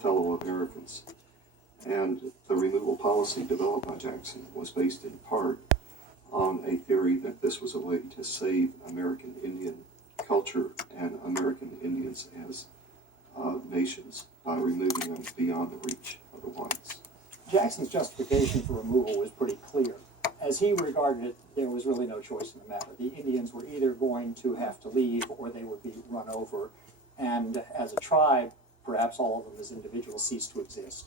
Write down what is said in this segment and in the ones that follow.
fellow Americans. And the removal policy developed by Jackson was based in part on a theory that this was a way to save American Indian culture and American Indians as nations by removing them beyond the reach of the whites. Jackson's justification for removal was pretty clear. As he regarded it, there was really no choice in the matter. The Indians were either going to have to leave or they would be run over. And as a tribe, perhaps all of them as individuals ceased to exist.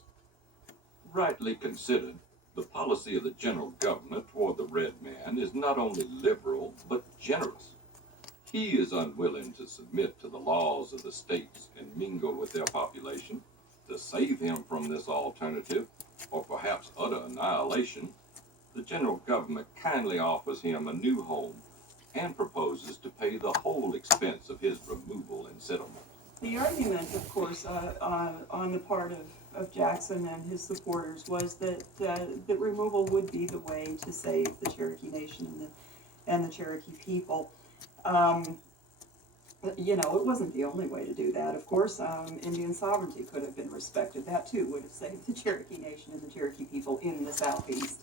Rightly considered, the policy of the general government toward the red man is not only liberal, but generous. He is unwilling to submit to the laws of the states and mingle with their population. To save him from this alternative, or perhaps utter annihilation, the general government kindly offers him a new home and proposes to pay the whole expense of his removal and settlement. The argument, of course, on the part of Jackson and his supporters was that that removal would be the way to save the Cherokee Nation and the Cherokee people. You know, it wasn't the only way to do that. Of course, Indian sovereignty could have been respected. That too would have saved the Cherokee Nation and the Cherokee people in the Southeast.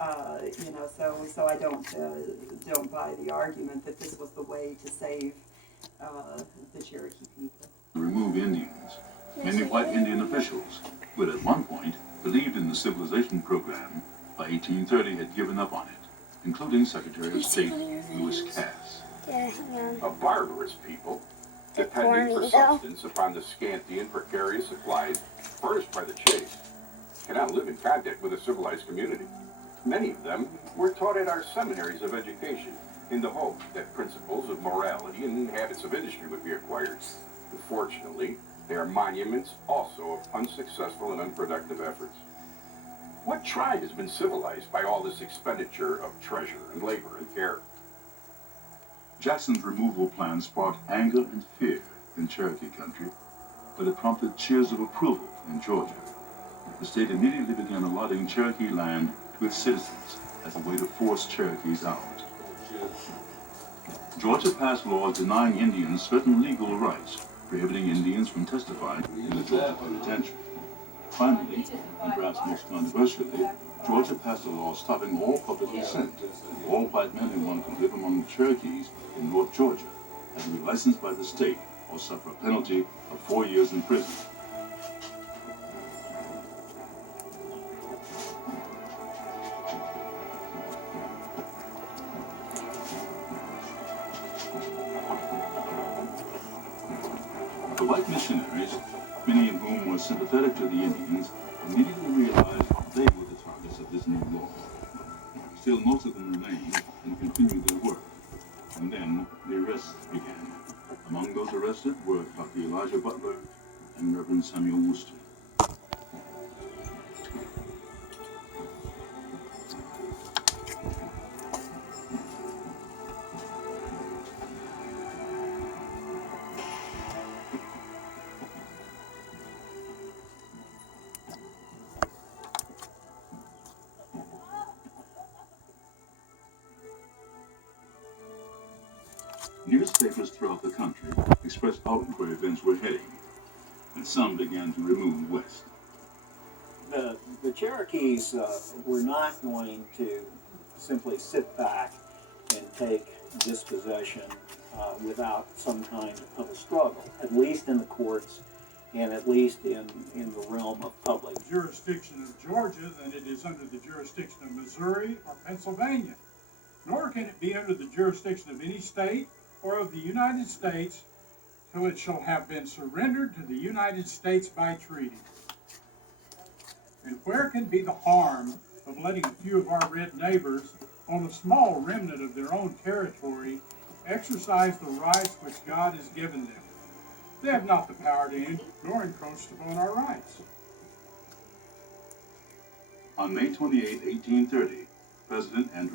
You know, so I don't buy the argument that this was the way to save the Cherokee people. Remove Indians. Many white Indian officials, who had at one point believed in the civilization program, by 1830 had given up on it, including Secretary of State Lewis Cass. A barbarous people, depending for substance upon the scanty and precarious supplies furnished by the chase, cannot live in contact with a civilized community. Many of them were taught at our seminaries of education in the hope that principles of morality and habits of industry would be acquired. Unfortunately, they are monuments also of unsuccessful and unproductive efforts. What tribe has been civilized by all this expenditure of treasure and labor and care? Jackson's removal plan sparked anger and fear in Cherokee country, but it prompted cheers of approval in Georgia. The state immediately began allotting Cherokee land to its citizens as a way to force Cherokees out. Georgia passed laws denying Indians certain legal rights, prohibiting Indians from testifying in the Georgia penitentiary. Finally, and perhaps most controversially, Georgia passed a law stopping all public dissent. All white men who wanted to live among the Cherokees in North Georgia had to be licensed by the state or suffer a penalty of 4 years in prison. The white missionaries, many of whom were sympathetic to the Indians, immediately realized they were the targets of this new law. Still, most of them remained and continued their work. And then the arrests began. Among those arrested were Dr. Elijah Butler and Reverend Samuel Worcester. Newspapers throughout the country expressed out where events were heading, and some began to remove west. The Cherokees were not going to simply sit back and take dispossession without some kind of a struggle, at least in the courts and at least in the realm of public jurisdiction of Georgia than it is under the jurisdiction of Missouri or Pennsylvania. Nor can it be under the jurisdiction of any state or of the United States till it shall have been surrendered to the United States by treaty. And where can be the harm of letting a few of our red neighbors on a small remnant of their own territory exercise the rights which God has given them? They have not the power to end nor encroach upon our rights. On May 28, 1830, President Andrew